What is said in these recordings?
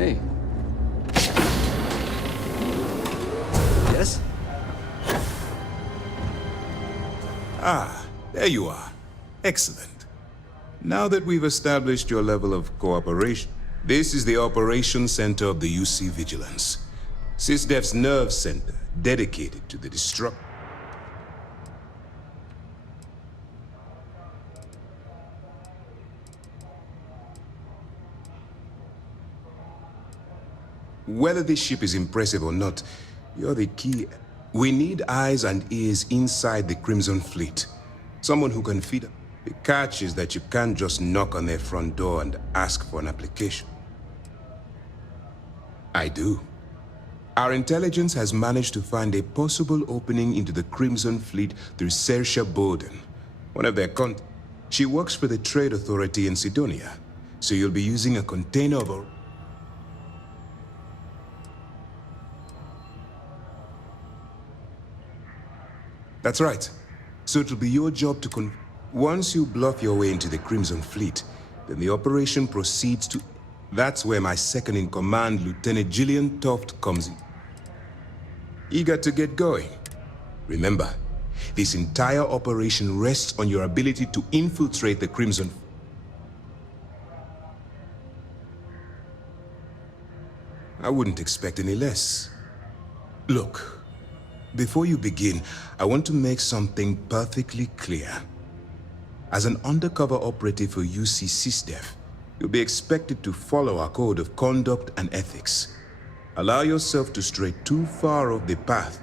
Hey. Yes? Ah, there you are. Excellent. Now that we've established your level of cooperation, this is the operations center of the UC Vigilance. SysDef's nerve center, dedicated to the destruct. Whether this ship is impressive or not, you're the key. We need eyes and ears inside the Crimson Fleet. Someone who can feed. The catch is that you can't just knock on their front door and ask for an application. I do. Our intelligence has managed to find a possible opening into the Crimson Fleet through Saoirse Bowden, one of their She works for the Trade Authority in Sidonia, so you'll be using a container of a... That's right. So it'll be your job to Once you bluff your way into the Crimson Fleet, then the operation proceeds to... That's where my second-in-command, Lieutenant Gillian Toft, comes in. Eager to get going? Remember, this entire operation rests on your ability to infiltrate the Crimson... I wouldn't expect any less. Look. Before you begin, I want to make something perfectly clear. As an undercover operative for UC SysDef, you'll be expected to follow our code of conduct and ethics. Allow yourself to stray too far off the path,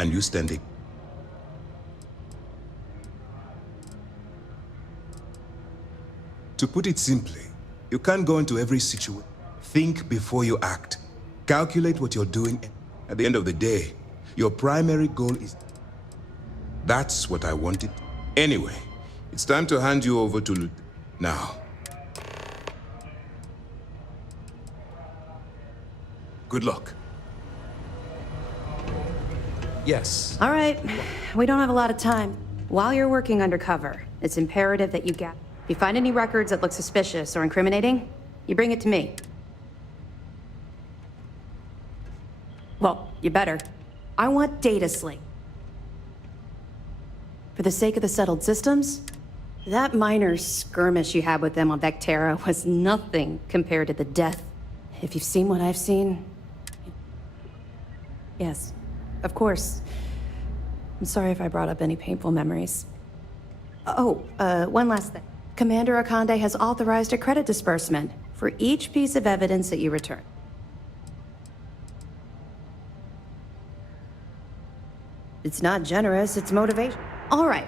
and you stand it. To put it simply, you can't go into every situation. Think before you act. Calculate what you're doing. At the end of the day, your primary goal is... That's what I wanted. Anyway, it's time to hand you over to now. Good luck. Yes. All right, we don't have a lot of time. While you're working undercover, it's imperative that you get... If you find any records that look suspicious or incriminating, you bring it to me. Well, you better. I want data slate. For the sake of the settled systems, that minor skirmish you had with them on Vectera was nothing compared to the death. If you've seen what I've seen... Yes, of course. I'm sorry if I brought up any painful memories. Oh, one last thing. Commander Akande has authorized a credit disbursement for each piece of evidence that you return. It's not generous, it's motivation. All right,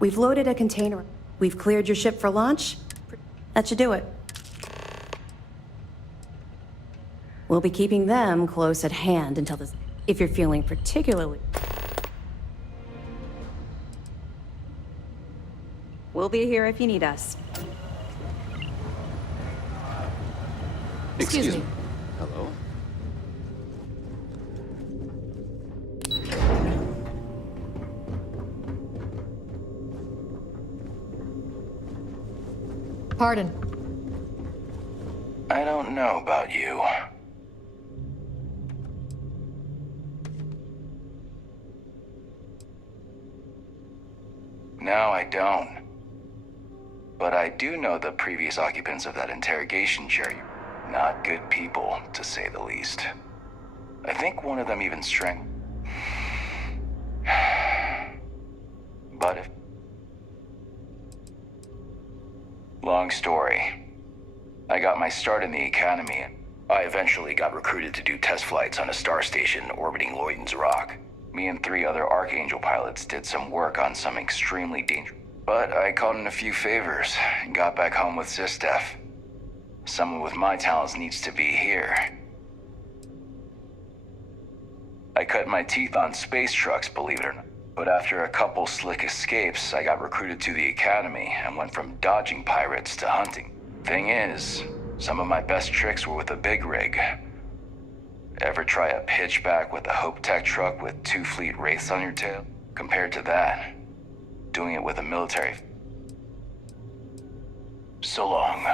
we've loaded a container. We've cleared your ship for launch. That should do it. We'll be keeping them close at hand until this... If you're feeling particularly... We'll be here if you need us. Excuse me. Hello? Pardon. I don't know about you. No, I don't. But I do know the previous occupants of that interrogation chair. Not good people, to say the least. I think one of them even strangled. But if... Long story. I got my start in the academy. I eventually got recruited to do test flights on a star station orbiting Lloyden's Rock. Me and 3 other Archangel pilots did some work on some extremely dangerous... But I called in a few favors and got back home with SysDef. Someone with my talents needs to be here. I cut my teeth on space trucks, believe it or not. But after a couple slick escapes, I got recruited to the academy and went from dodging pirates to hunting. Thing is, some of my best tricks were with a big rig. Ever try a pitchback with a Hope Tech truck with 2 fleet wraiths on your tail? Compared to that, doing it with a military... So long.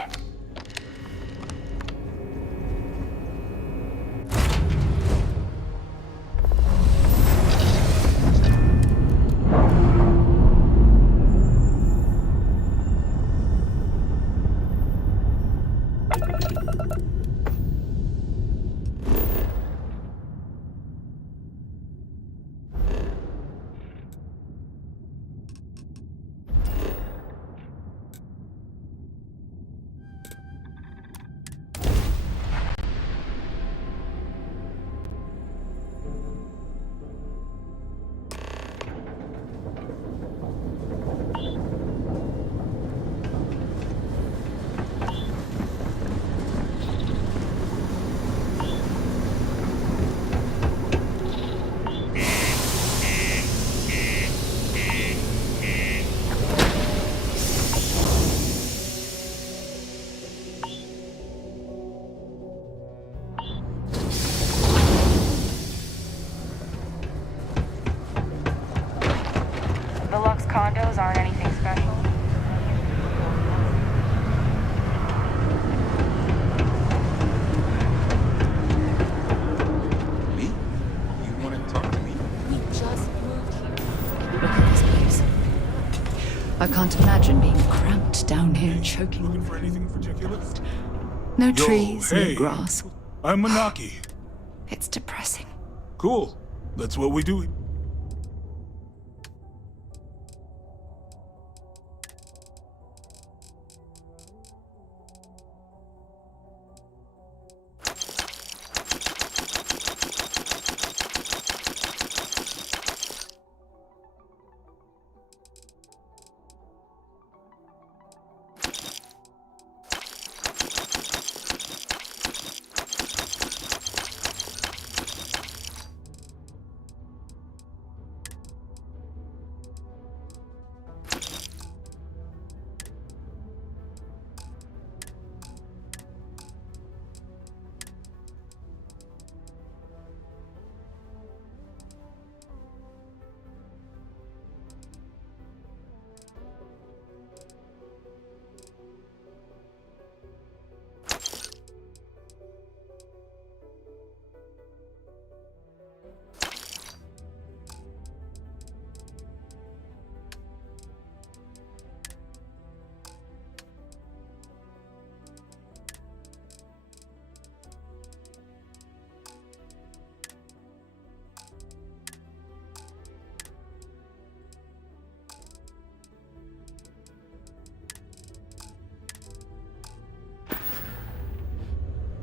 The Lux condos aren't anything special. Me? You want to talk to me? We just moved here. Look at this place. I can't imagine being cramped down here, choking. Looking for anything in particular? No Yo, trees, hey. no grass. I'm Manaki. It's depressing. Cool. That's what we do.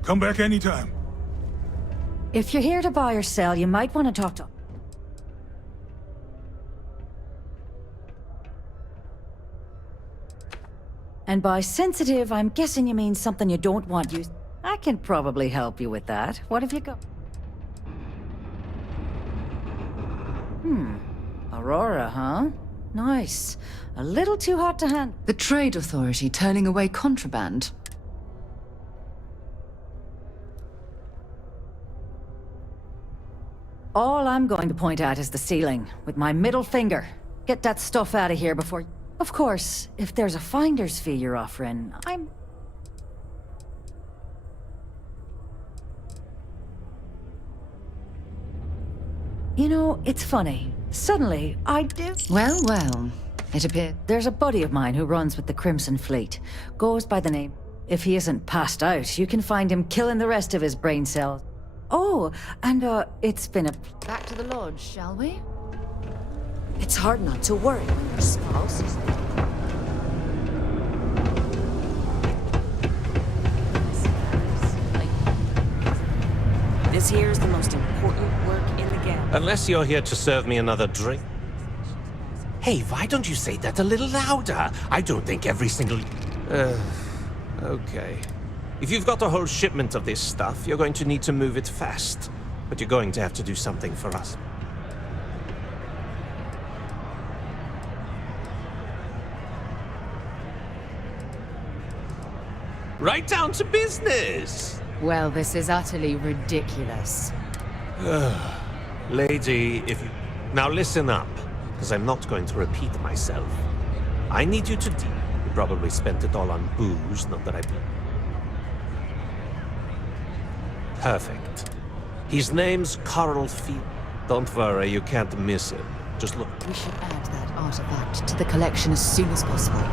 Come back anytime. If you're here to buy or sell, you might want to talk to... And by sensitive, I'm guessing you mean something you don't want used. I can probably help you with that. What have you got? Aurora, huh? Nice. A little too hot to handle. The Trade Authority turning away contraband. All I'm going to point at is the ceiling, with my middle finger. Get that stuff out of here before... Of course, if there's a finder's fee you're offering, I'm... You know, it's funny. Suddenly, I do... Well, well. It appears... There's a buddy of mine who runs with the Crimson Fleet. Goes by the name... If he isn't passed out, you can find him killing the rest of his brain cells. Oh, and, it's been a... Back to the lodge, shall we? It's hard not to worry when your spouse is... This here is the most important work in the game. Unless you're here to serve me another drink. Hey, why don't you say that a little louder? I don't think every single... Okay. If you've got a whole shipment of this stuff, you're going to need to move it fast. But you're going to have to do something for us. Right down to business! Well, this is utterly ridiculous. Lady, if you... Now listen up, because I'm not going to repeat myself. I need you to deal. You probably spent it all on booze, not that I... Perfect. His name's Carl Field. Don't worry, you can't miss him. Just look. We should add that artifact to the collection as soon as possible.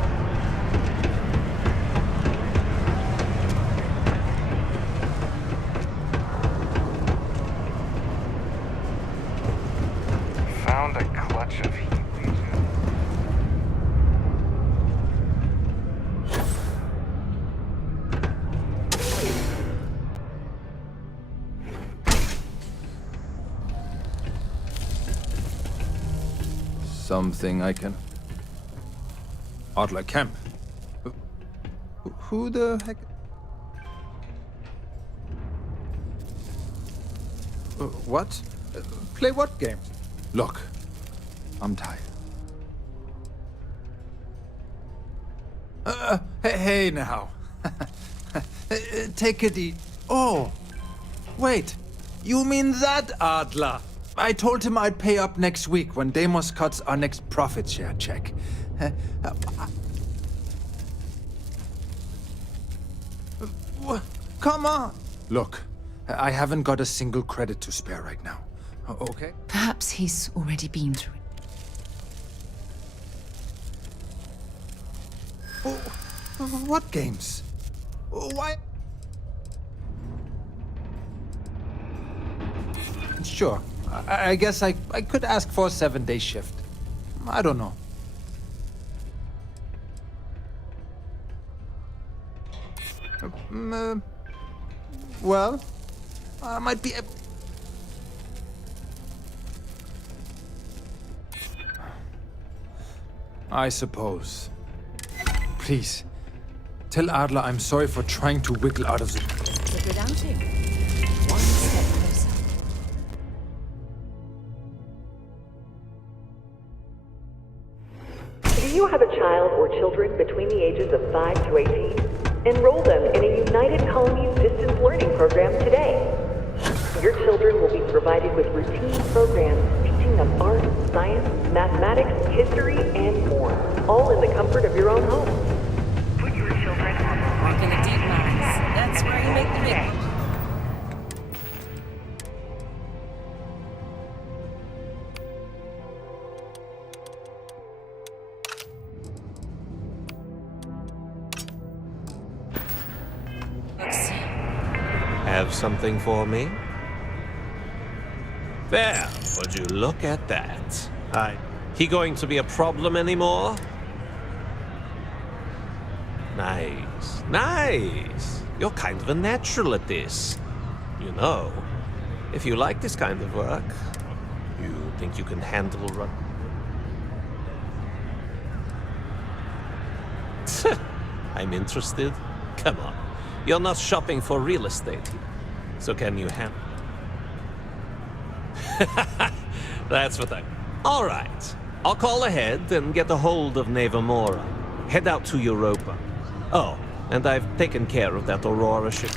something I can... Adler Camp? Who the heck... What? Play what game? Look, I'm tired. Hey now. Take it easy. Oh, wait. You mean that Adler? I told him I'd pay up next week when Deimos cuts our next profit share check. Come on. Look, I haven't got a single credit to spare right now. Okay? Perhaps he's already been through it. What games? Why? Sure. I guess I could ask for a 7-day shift. I don't know. Well, I might be... I suppose. Please, tell Adler I'm sorry for trying to wiggle out of the... It's a good outing. One step closer. Do you have a child or children between the ages of 5 to 18? Enroll them in a United Colonies distance learning program today. Your children will be provided with routine programs teaching them art, science, mathematics, history, and more, all in the comfort of your own home. Put your children on Walk in the deep mines. That's where you make the big. Have something for me? There, would you look at that? He going to be a problem anymore? Nice, nice. You're kind of a natural at this. You know, if you like this kind of work, you think you can handle run... I'm interested. Come on. You're not shopping for real estate. So can you handle... That's what I... All right. I'll call ahead and get a hold of Nevamora. Head out to Europa. Oh, and I've taken care of that Aurora ship.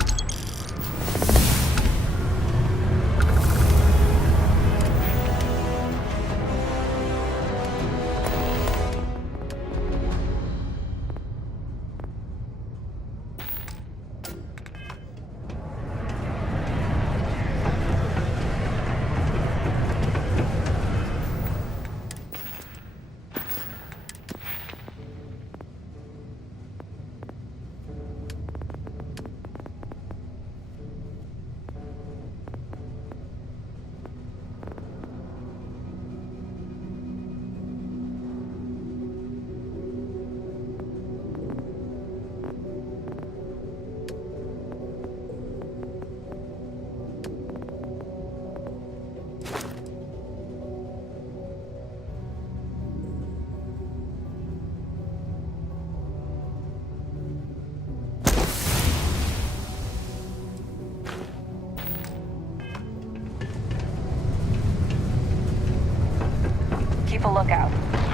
Keep a lookout.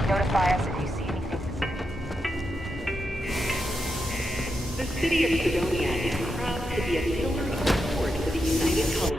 Notify us if you see anything suspicious. The city of Sidonia is proud to be a pillar of support for the United Colonies.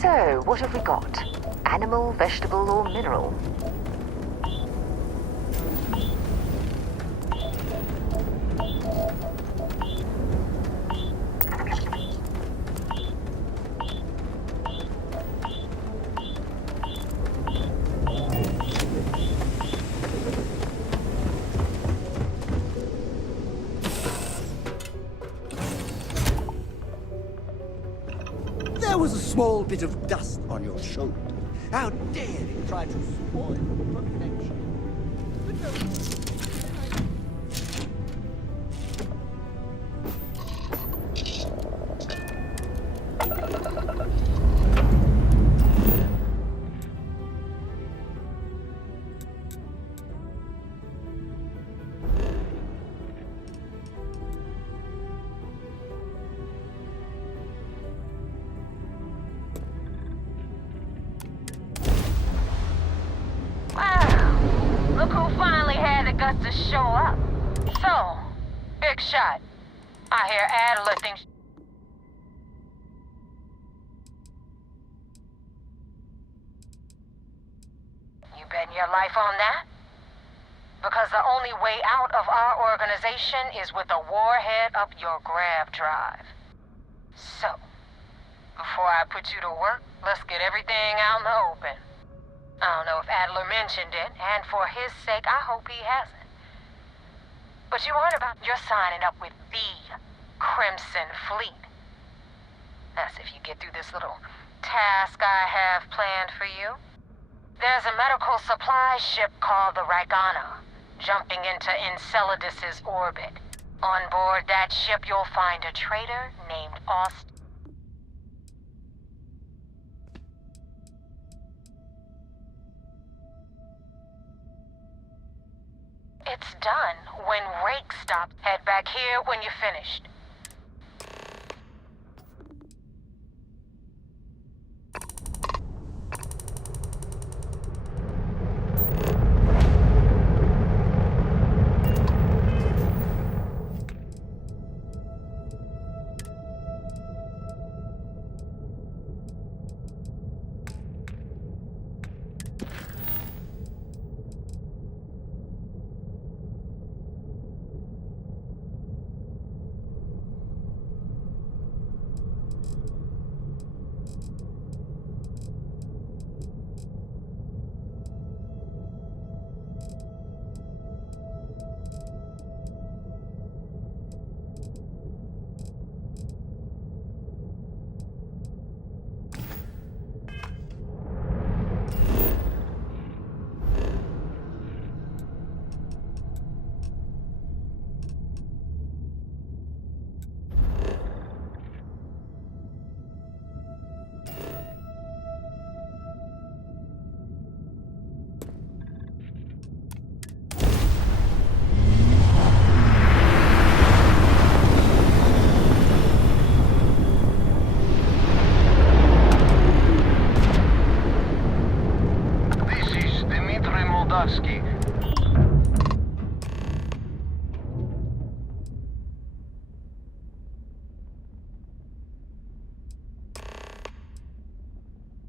So, what have we got? Animal, vegetable, or mineral? was a small bit of dust on your shoulder. How dare you try to spoil perfection? But no. Look who finally had the guts to show up. So, big shot. I hear Adler thinks... You betting your life on that? Because the only way out of our organization is with a warhead up your grav drive. So, before I put you to work, let's get everything out in the open. I don't know if Adler mentioned it, and for his sake, I hope he hasn't. But you heard about you're signing up with the Crimson Fleet. That's if you get through this little task I have planned for you. There's a medical supply ship called the Ragana, jumping into Enceladus's orbit. On board that ship, you'll find a traitor named Austin. It's done. When Rake stops, head back here when you're finished.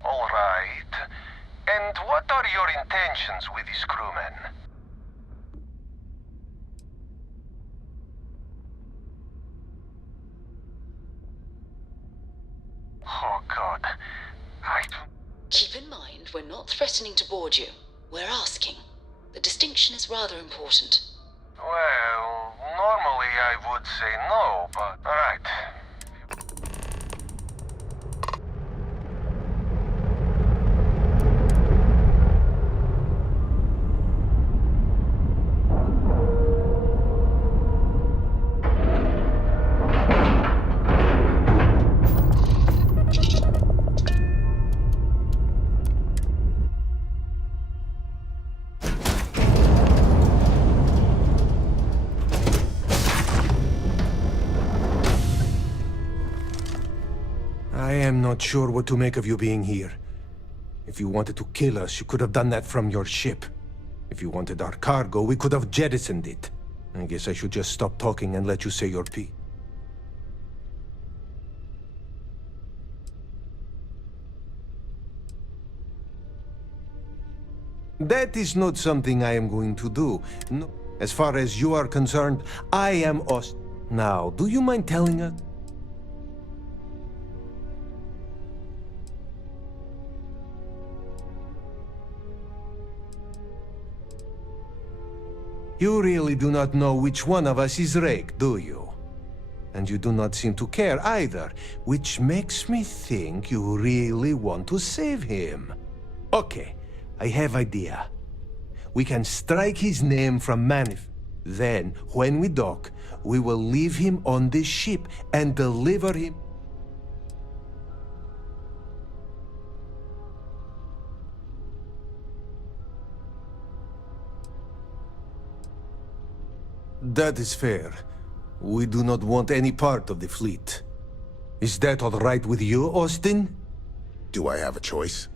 All right. And what are your intentions with these crewmen? Oh, God. Keep in mind, we're not threatening to board you. We're asking. The distinction is rather important. Well, normally I would say no, but... All right. I am not sure what to make of you being here. If you wanted to kill us, you could have done that from your ship. If you wanted our cargo, we could have jettisoned it. I guess I should just stop talking and let you say your piece. That is not something I am going to do. No. As far as you are concerned, I am Aust. Now, do you mind telling us? You really do not know which one of us is Rake, do you? And you do not seem to care either, which makes me think you really want to save him. Okay, I have idea. We can strike his name from Manif. Then, when we dock, we will leave him on this ship and deliver him. That is fair. We do not want any part of the fleet. Is that all right with you, Austin? Do I have a choice?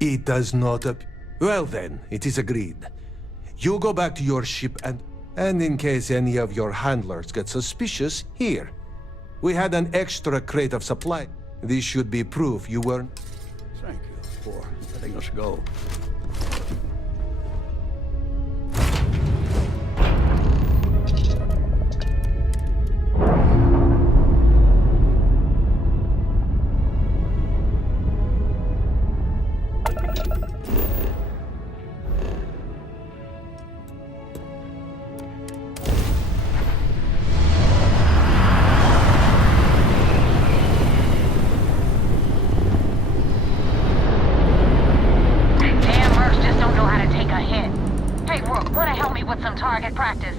It does not Well then, it is agreed. You go back to your ship and in case any of your handlers get suspicious, here. We had an extra crate of supply. This should be proof you weren't... Thank you for letting us go. Target practice.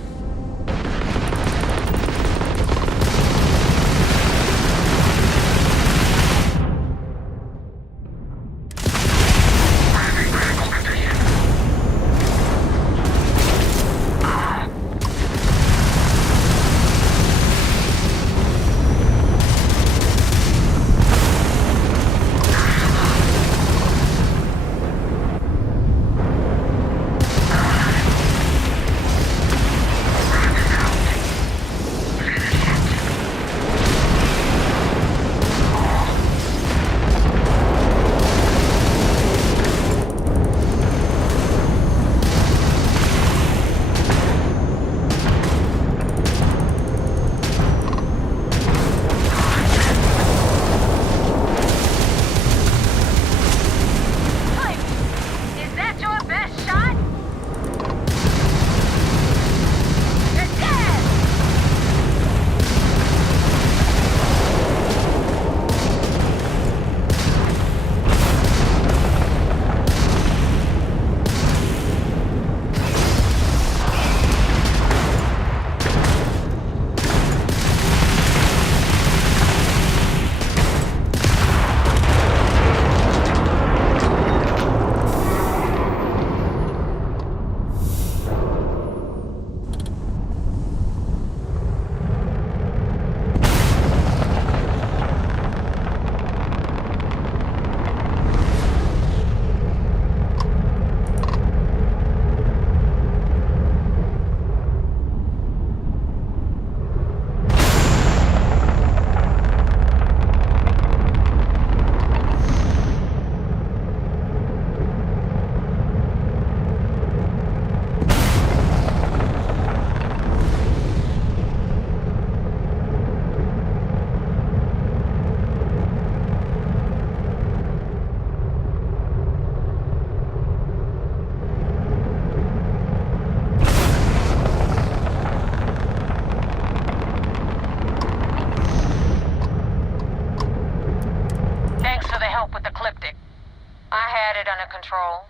Control,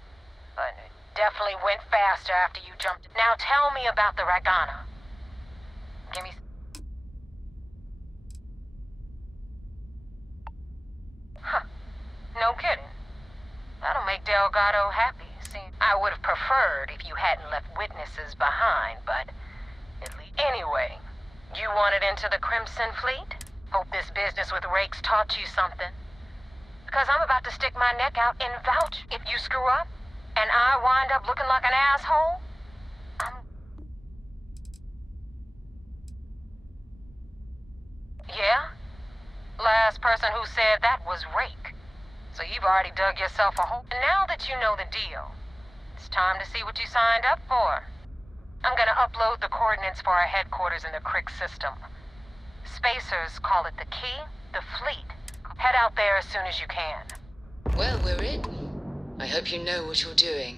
but it definitely went faster after you jumped. Now tell me about the Ragana. Give me... Huh. No kidding. That'll make Delgado happy. See, I would have preferred if you hadn't left witnesses behind, but at least... Anyway, you wanted into the Crimson Fleet? Hope this business with Rakes taught you something. Because I'm about to stick my neck out and vouch if you screw up, and I wind up looking like an asshole. Yeah? Last person who said that was Rake. So you've already dug yourself a hole. And now that you know the deal, it's time to see what you signed up for. I'm gonna upload the coordinates for our headquarters in the Crick system. Spacers call it the Key, the Fleet. Head out there as soon as you can. Well, we're in. I hope you know what you're doing.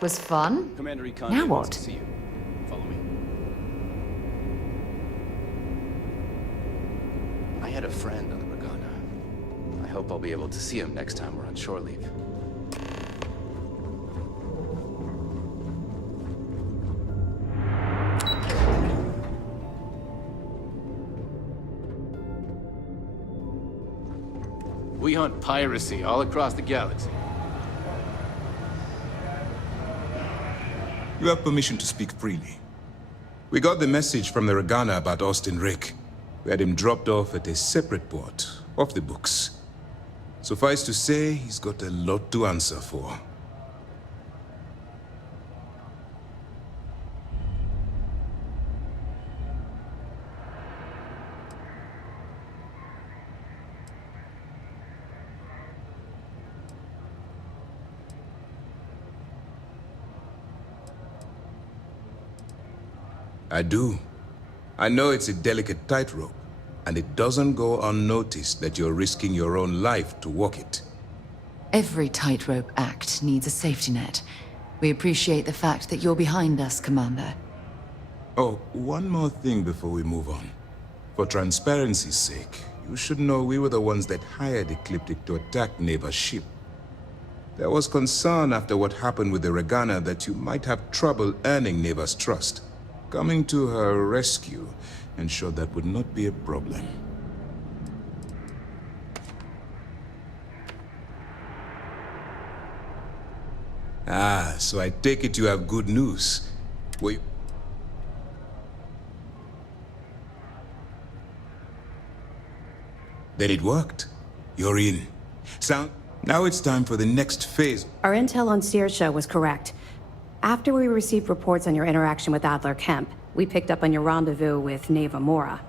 Was fun? Commander Econ Now wants what? to see you. Follow me. I had a friend on the Regana. I hope I'll be able to see him next time we're on shore leave. We hunt piracy all across the galaxy. You have permission to speak freely. We got the message from the Regana about Austin Rick. We had him dropped off at a separate port, off the books. Suffice to say, he's got a lot to answer for. I do. I know it's a delicate tightrope, and it doesn't go unnoticed that you're risking your own life to walk it. Every tightrope act needs a safety net. We appreciate the fact that you're behind us, Commander. Oh, one more thing before we move on. For transparency's sake, you should know we were the ones that hired Ecliptic to attack Neva's ship. There was concern after what happened with the Regana that you might have trouble earning Neva's trust. Coming to her rescue ensured that would not be a problem. Ah, so I take it you have good news. Wait. Then it worked. You're in. Now it's time for the next phase. Our intel on Saoirse was correct. After we received reports on your interaction with Adler Kemp, we picked up on your rendezvous with Neva Mora.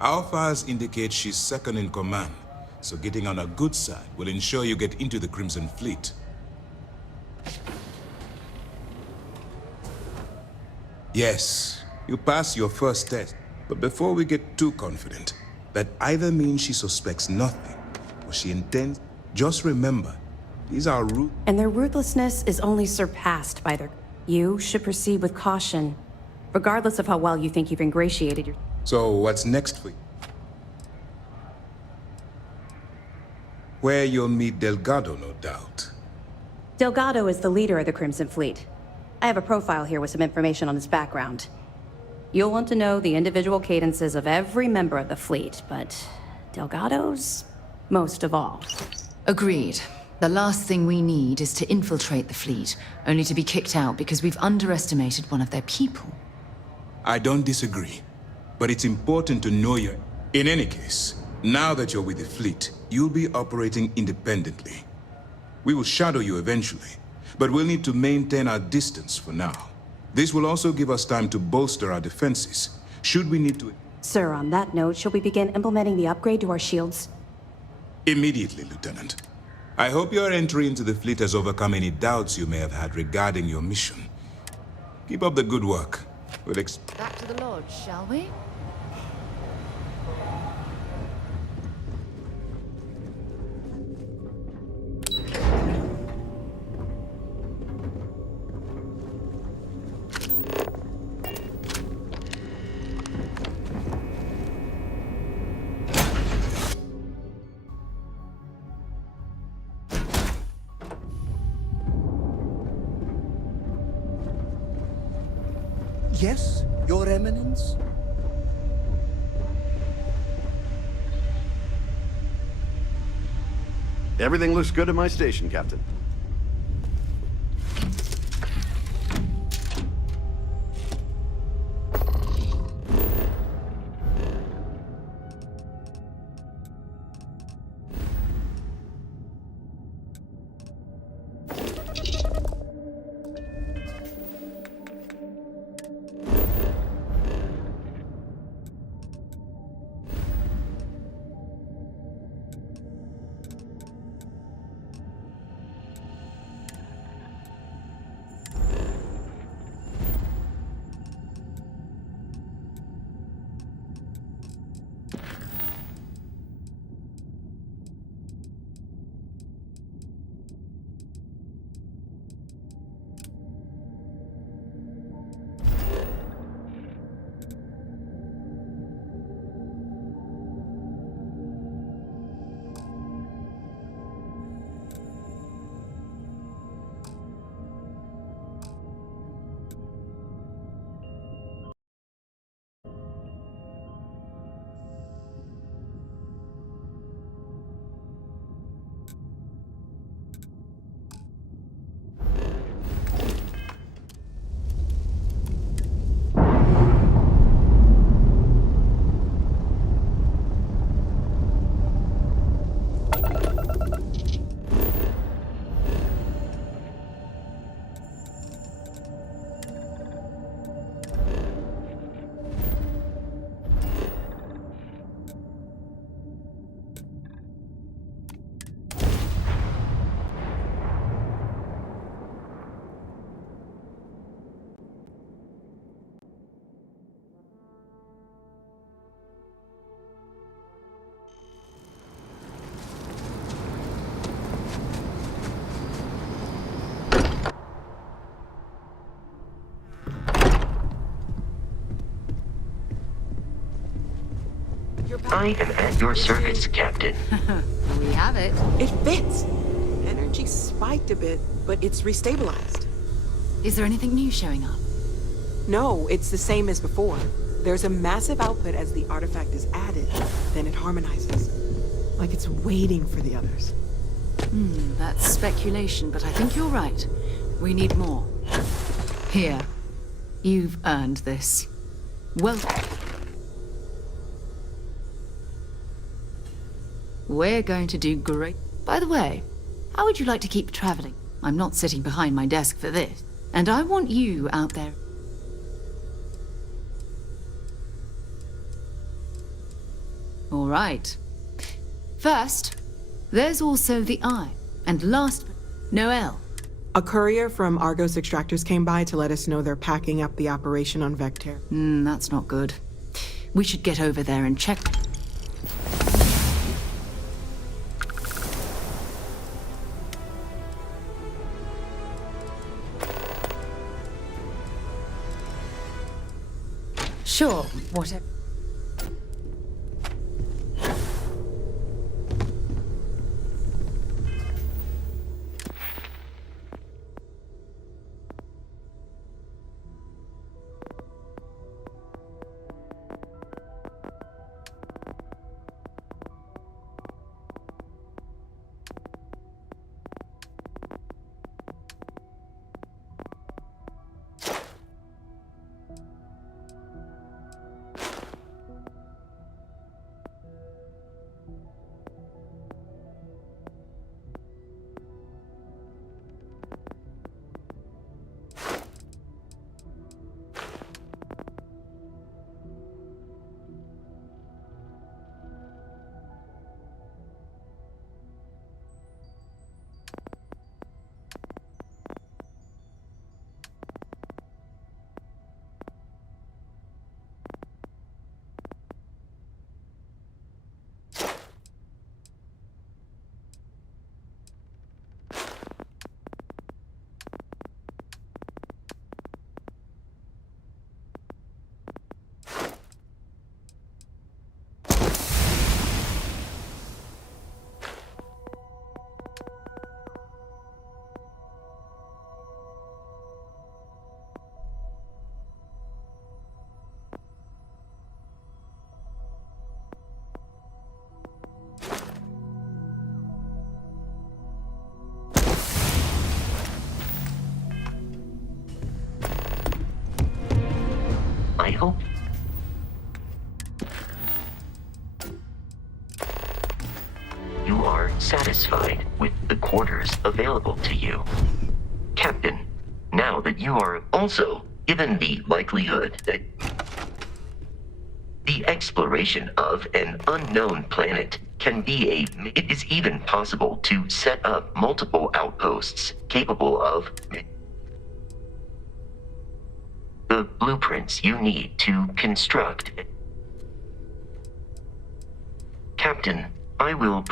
Our files indicate she's second in command, so getting on her good side will ensure you get into the Crimson Fleet. Yes, you passed your first test, but before we get too confident, that either means she suspects nothing, or she intends... Just remember, these are And their ruthlessness is only surpassed by their... You should proceed with caution, regardless of how well you think you've ingratiated your... So what's next for you? Where you'll meet Delgado, no doubt. Delgado is the leader of the Crimson Fleet. I have a profile here with some information on his background. You'll want to know the individual cadences of every member of the fleet, but Delgado's most of all. Agreed. The last thing we need is to infiltrate the fleet, only to be kicked out because we've underestimated one of their people. I don't disagree, but it's important to know your... In any case, now that you're with the fleet, you'll be operating independently. We will shadow you eventually, but we'll need to maintain our distance for now. This will also give us time to bolster our defenses, should we need to... Sir, on that note, shall we begin implementing the upgrade to our shields? Immediately, Lieutenant. I hope your entry into the fleet has overcome any doubts you may have had regarding your mission. Keep up the good work. Back to the lodge, shall we? Yes, Your Eminence? Everything looks good at my station, Captain. I am at your service, Captain. We have it. It fits. Energy spiked a bit, but it's restabilized. Is there anything new showing up? No, it's the same as before. There's a massive output as the artifact is added, then it harmonizes. Like it's waiting for the others. That's speculation, but I think you're right. We need more. Here. You've earned this. Welcome. We're going to do great. By the way, how would you like to keep traveling? I'm not sitting behind my desk for this. And I want you out there. All right. First, there's also the Eye. And last, Noel. A courier from Argos Extractors came by to let us know they're packing up the operation on Vector. That's not good. We should get over there and check. Sure, whatever. I hope. You are satisfied with the quarters available to you. Captain, now that you are also given the likelihood that the exploration of an unknown planet it is even possible to set up multiple outposts capable of the blueprints you need to construct. Captain, I will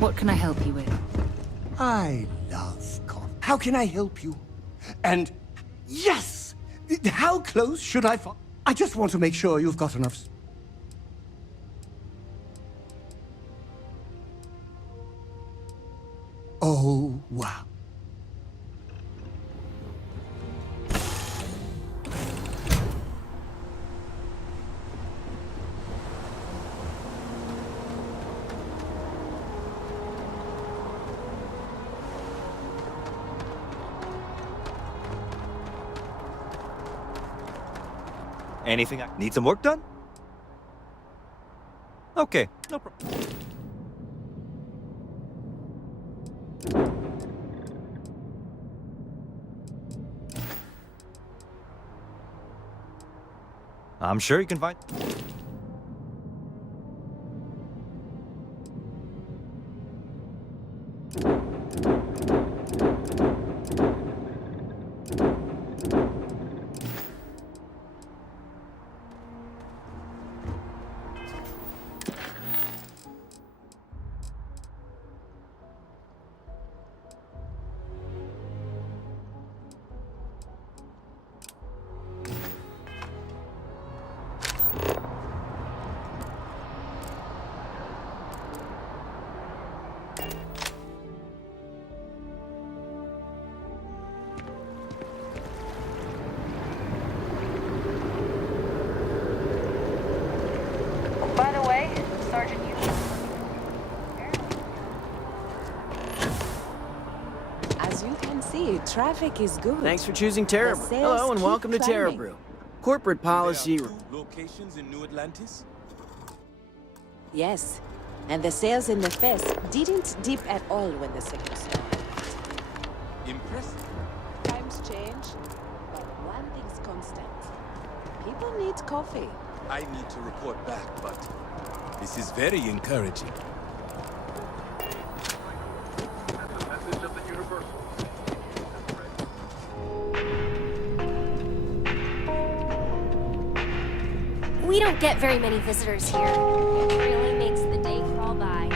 What can I help you with? I love How can I help you? And yes! How close should I I just want to make sure you've got enough. Oh, wow. Anything I need some work done? Okay, no problem. I'm sure you can find... By the way, Sergeant As you can see, traffic is good. Thanks for choosing Terra The Brew. sales Hello and keep welcome to Terra climbing. Brew. Corporate policy. Locations in New Atlantis? Yes, and the sales in the fest didn't dip at all when the second started. Impressive. Times change, but one thing's constant. People need coffee. I need to report back, but this is very encouraging. We don't get very many visitors here. It really makes the day crawl by.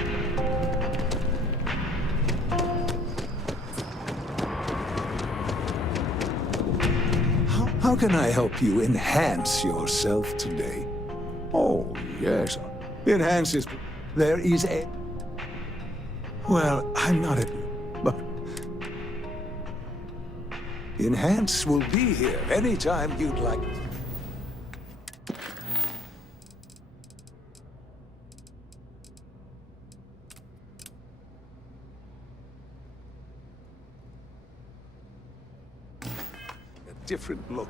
How can I help you enhance yourself today? Oh, yes. Enhance is... There is a... Well, I'm not a... But... Enhance will be here anytime you'd like. A different look.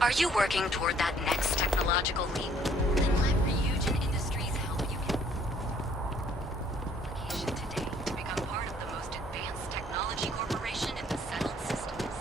Are you working toward that next technological leap? Then let Ryujin Industries help you get application today to become part of the most advanced technology corporation in the settled systems.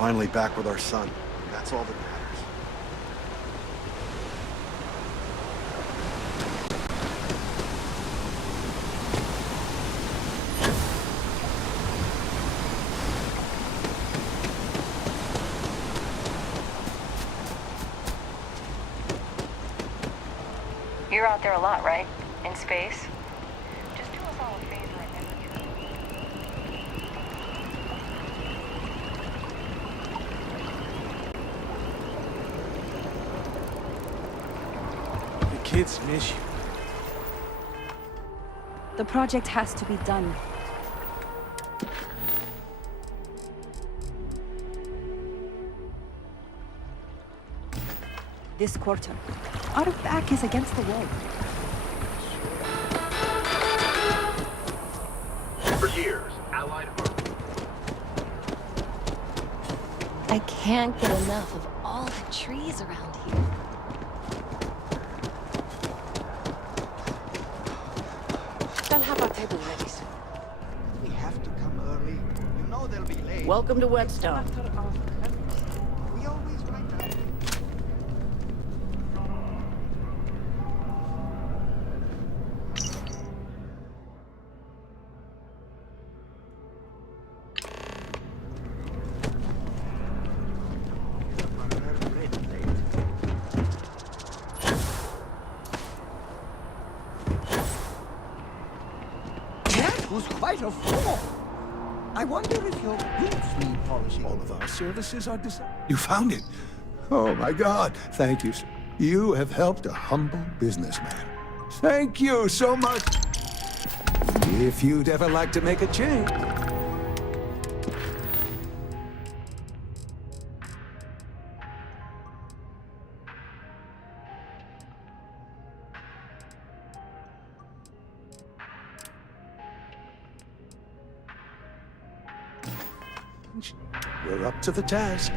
finally back with our son. That's all that matters. You're out there a lot, right? In space? Just do us all a favor and never The kids miss you. The project has to be done. This quarter. Our back is against the wall. For years, Allied army. I can't get enough of all the trees around here. They'll have our table ready soon. We have to come early. You know they'll be late. Welcome to Whetstone. We always find out. That was quite a fall. I wonder if your boots need polishing. All of our services are You found it? Oh my God, thank you. You have helped a humble businessman. Thank you so much. If you'd ever like to make a change. You're up to the task.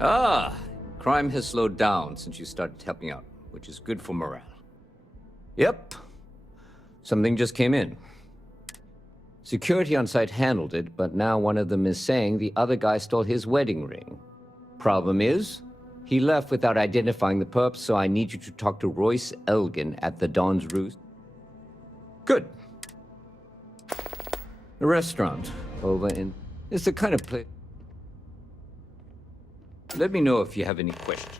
Ah, crime has slowed down since you started helping out, which is good for morale. Yep. Something just came in. Security on site handled it, but now one of them is saying the other guy stole his wedding ring. Problem is, he left without identifying the perp, so I need you to talk to Royce Elgin at the Dawn's Roost. Good. The restaurant over in... is the kind of place... Let me know if you have any questions.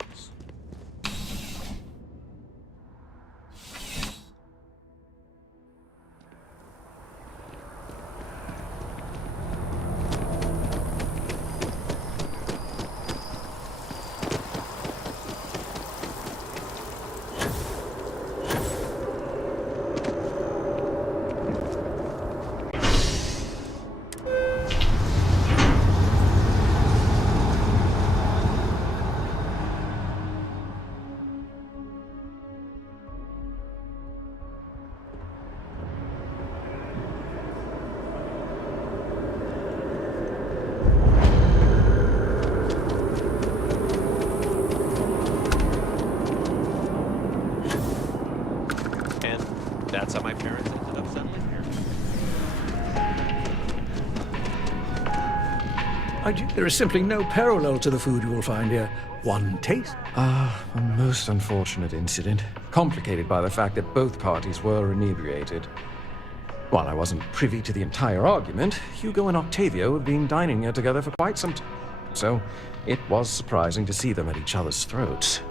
There is simply no parallel to the food you will find here. One taste. A most unfortunate incident, complicated by the fact that both parties were inebriated. While I wasn't privy to the entire argument, Hugo and Octavio have been dining here together for quite some time, so it was surprising to see them at each other's throats.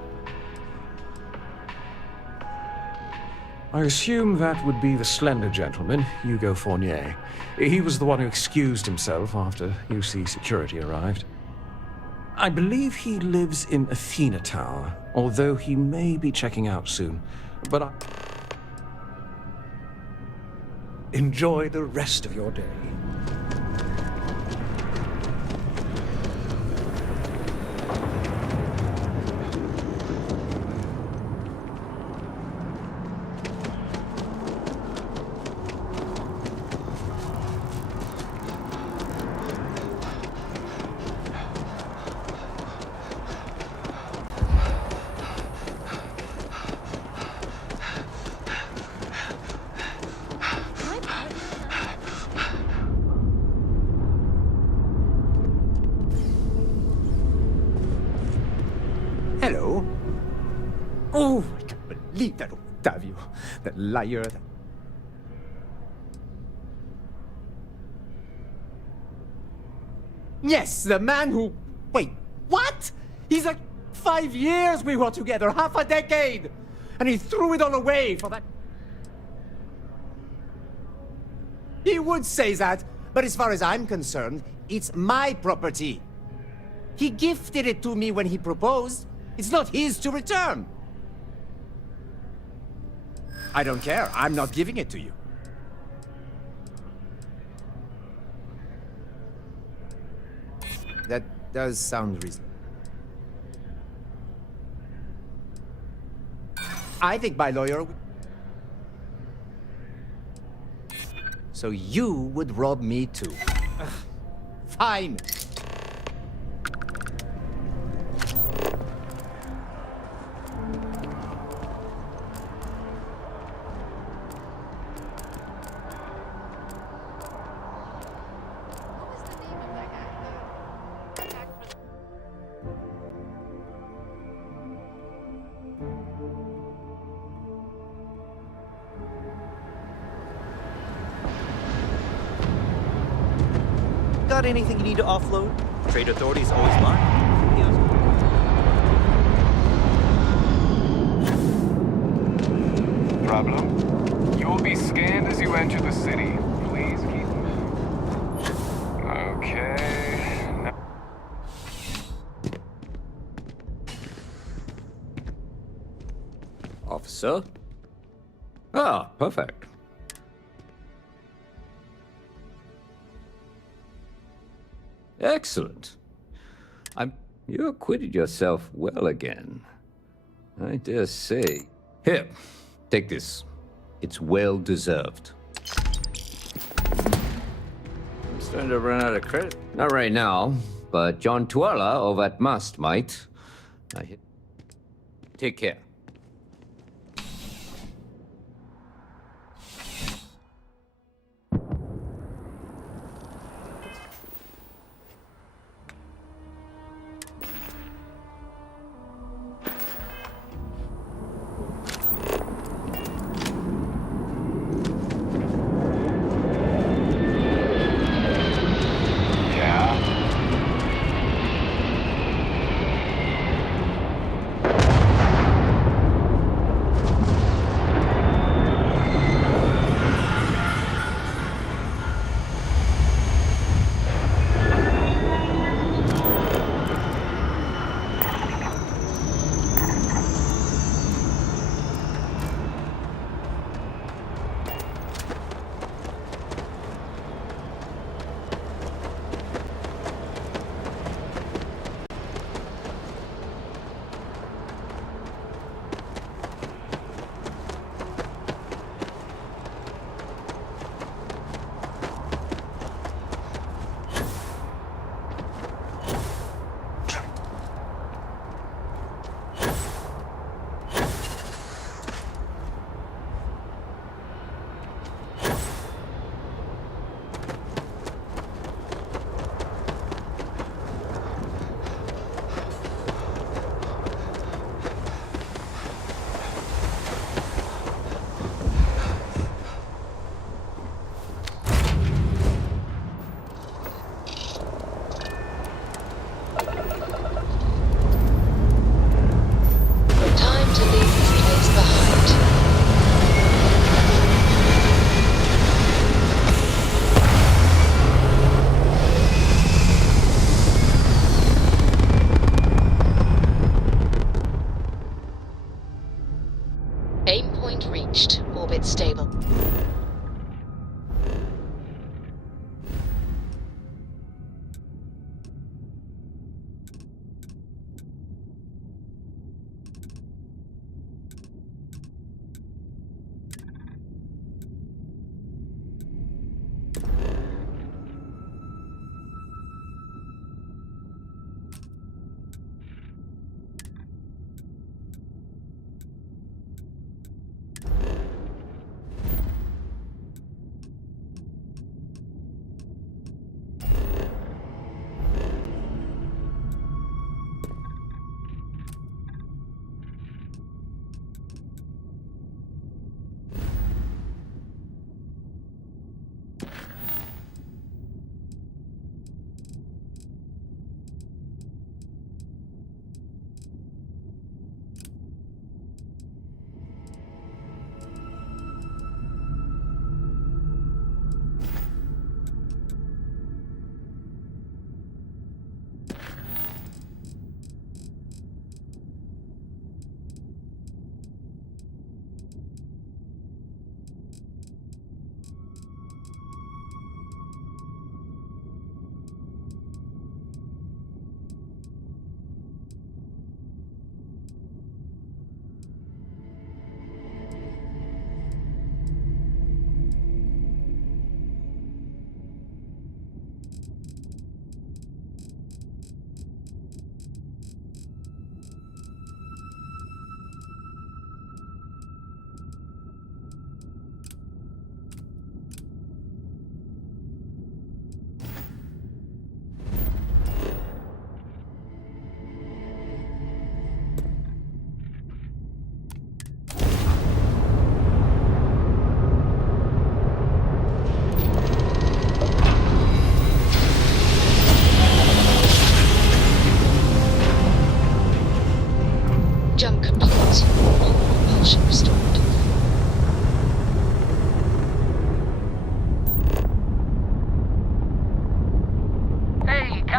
I assume that would be the slender gentleman, Hugo Fournier. He was the one who excused himself after UC security arrived. I believe he lives in Athena Tower, although he may be checking out soon. But Enjoy the rest of your day. Hello. Oh, I can't believe that Octavio, that liar. Yes, the man who... Wait, what? He's like 5 years we were together, half a decade. And he threw it all away for that... He would say that, but as far as I'm concerned, it's my property. He gifted it to me when he proposed. It's not his to return. I don't care. I'm not giving it to you. That does sound reasonable. I think my lawyer... So you would rob me too. Ugh. Fine. Got anything you need to offload? Trade authorities always lie. Problem? You will be scanned as you enter the city. Please keep moving. Okay. Now Officer? Ah, perfect. Excellent. You acquitted yourself well again. I dare say. Here, take this. It's well deserved. I'm starting to run out of credit. Not right now, but John Tuala over at Must might. Take care.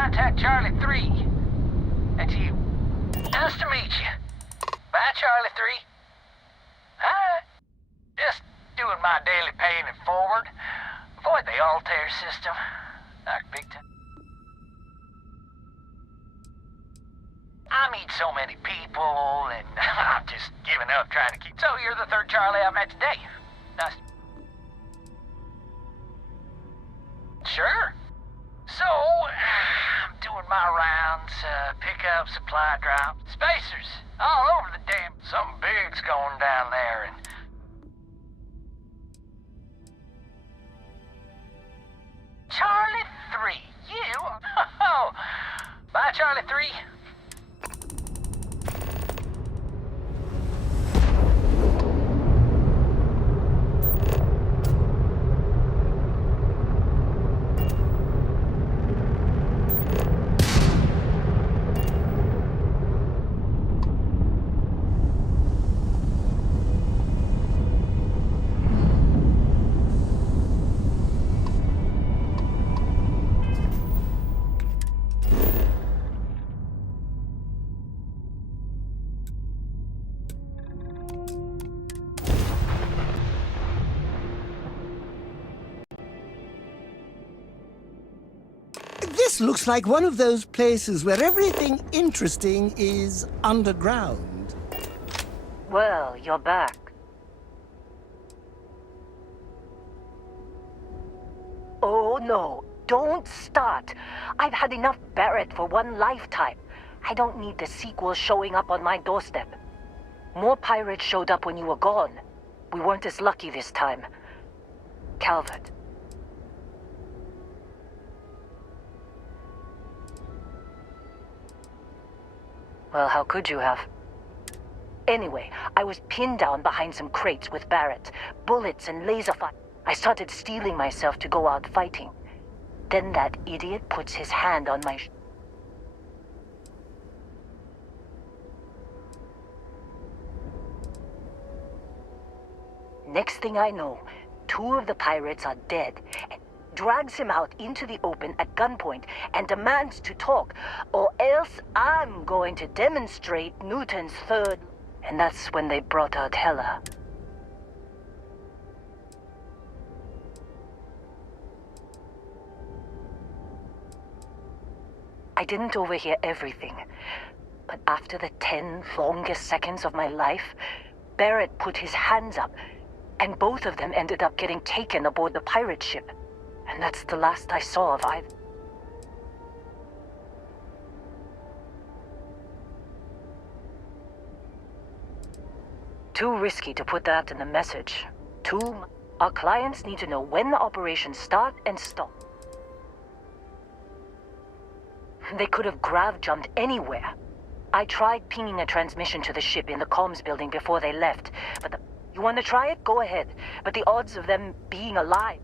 contact Charlie 3. That's you. Nice to meet you. Bye, Charlie 3. Hi. Just doing my daily paying it forward. Avoid the Altair system. Like big time. I meet so many people, and I'm just giving up trying to keep... So you're the third Charlie I've met today. Nice. Sure. So, I'm doing my rounds, pick up supply drops. Spacers, all over the damn... Something big's going down there, and... Charlie 3, you? Oh, bye, Charlie 3. This looks like one of those places where everything interesting is underground. Well, you're back. Oh no, don't start. I've had enough Barrett for one lifetime. I don't need the sequel showing up on my doorstep. More pirates showed up when you were gone. We weren't as lucky this time. Calvert. Well, how could you have? Anyway, I was pinned down behind some crates with Barrett, bullets and laser fire. I started steeling myself to go out fighting. Then that idiot puts his hand on my Next thing I know, 2 of the pirates are dead, and drags him out into the open at gunpoint and demands to talk, or else I'm going to demonstrate Newton's third... And that's when they brought out Hela. I didn't overhear everything, but after the 10 longest seconds of my life, Barrett put his hands up, and both of them ended up getting taken aboard the pirate ship. And that's the last I saw of either. Too risky to put that in the message. Our clients need to know when the operations start and stop. They could have grav-jumped anywhere. I tried pinging a transmission to the ship in the comms building before they left, but you want to try it? Go ahead. But the odds of them being alive...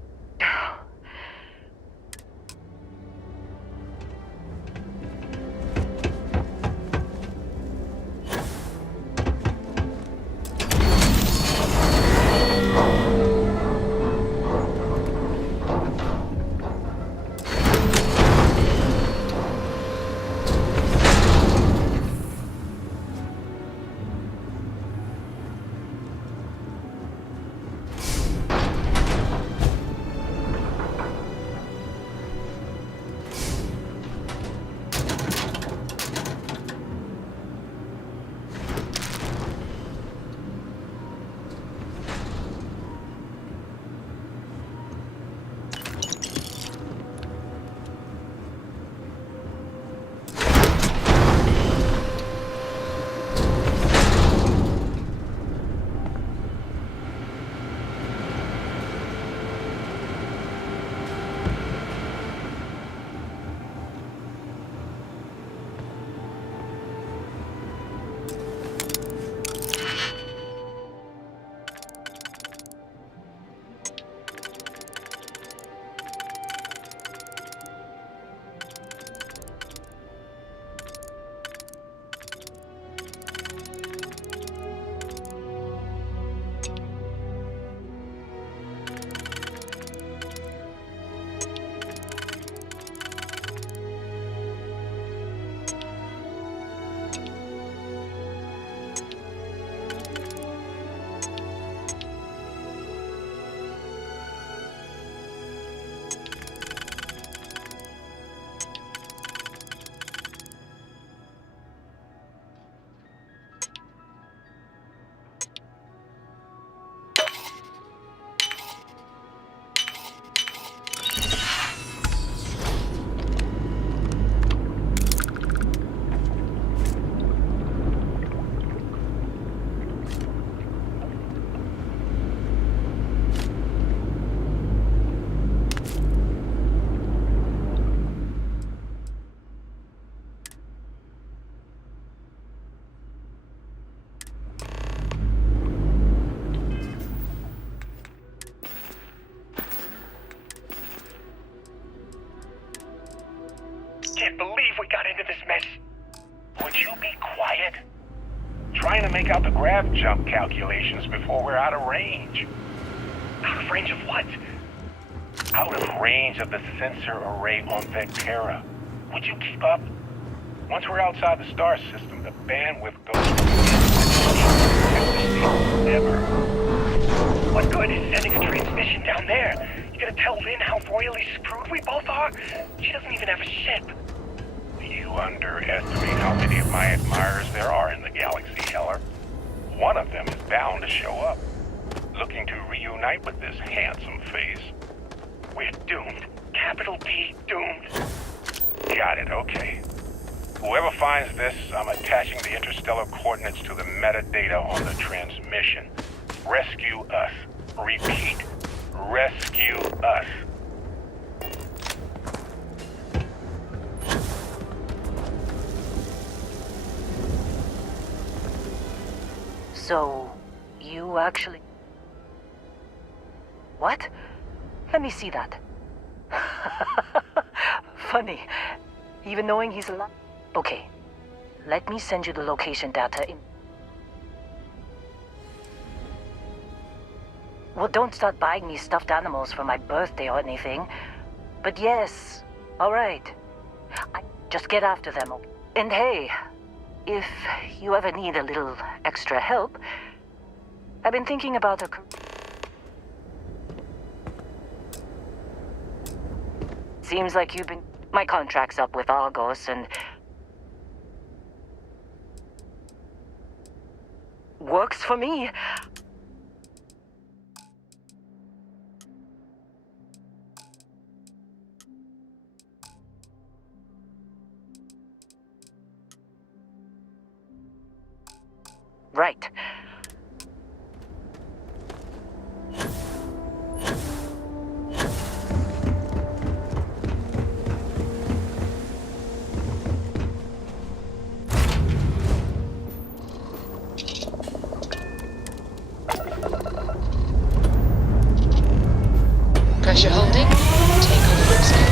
can't believe we got into this mess. Would you be quiet? Trying to make out the grav jump calculations before we're out of range. Out of range of what? Out of range of the sensor array on Vectera. Would you keep up? Once we're outside the star system, the bandwidth goes never. What good is sending a transmission down there? You gonna tell Lynn how royally screwed we both are? She doesn't even have a ship. You underestimate how many of my admirers there are in the galaxy, Heller. One of them is bound to show up, looking to reunite with this handsome face. We're doomed. Capital D, doomed. Got it, okay. Whoever finds this, I'm attaching the interstellar coordinates to the metadata on the transmission. Rescue us. Repeat. Rescue us. So, you actually... What? Let me see that. Funny. Even knowing he's alive. Okay. Let me send you the location data in... Well, don't start buying me stuffed animals for my birthday or anything. But yes, alright. Just get after them. And hey, if you ever need a little extra help, I've been thinking about a... Seems like you've been... My contract's up with Argos and... Works for me. Right. Pressure holding. Takeoff looks good.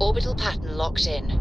Orbital pattern locked in.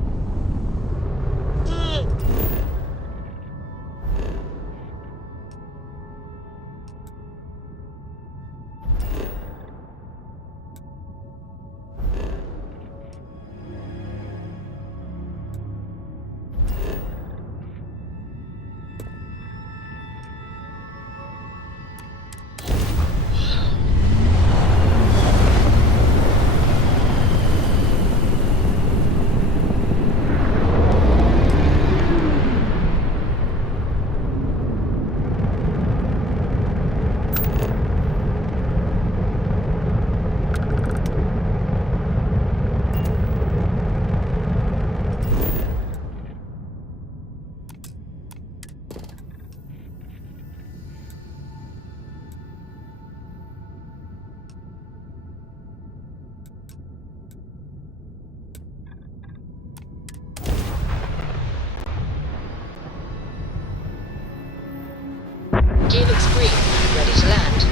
Gear looks green, ready to land.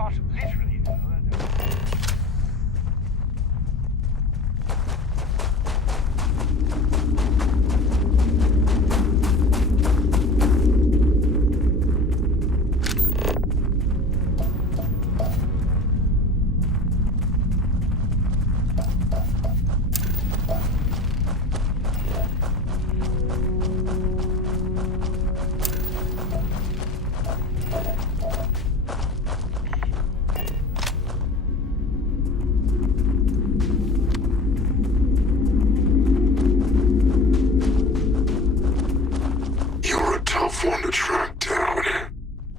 Not literally, though. You're a tough one to track down.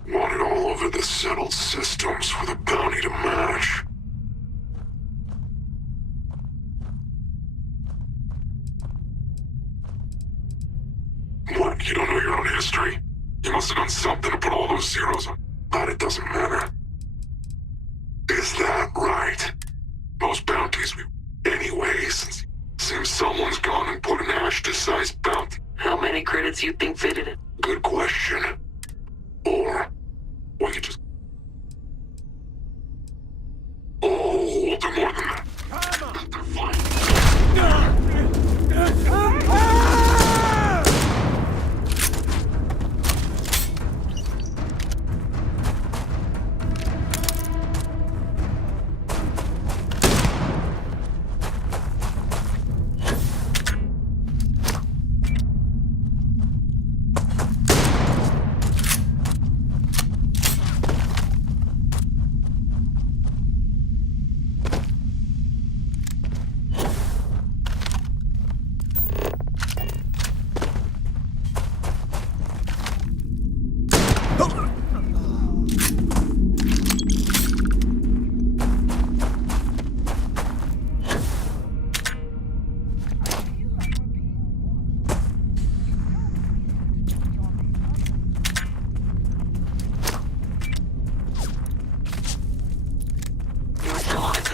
Wanted all over the settled systems with a bounty to match. What, you don't know your own history? You must have done something to put all those zeros on. But it doesn't matter. Is that right? Most bounties we... Anyway, since seems someone's gone and put an Ashton-sized bounty. How many credits you think fitted it? Good question. Or... we could just... Oh, we'll do more than that. They're fine.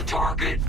Target.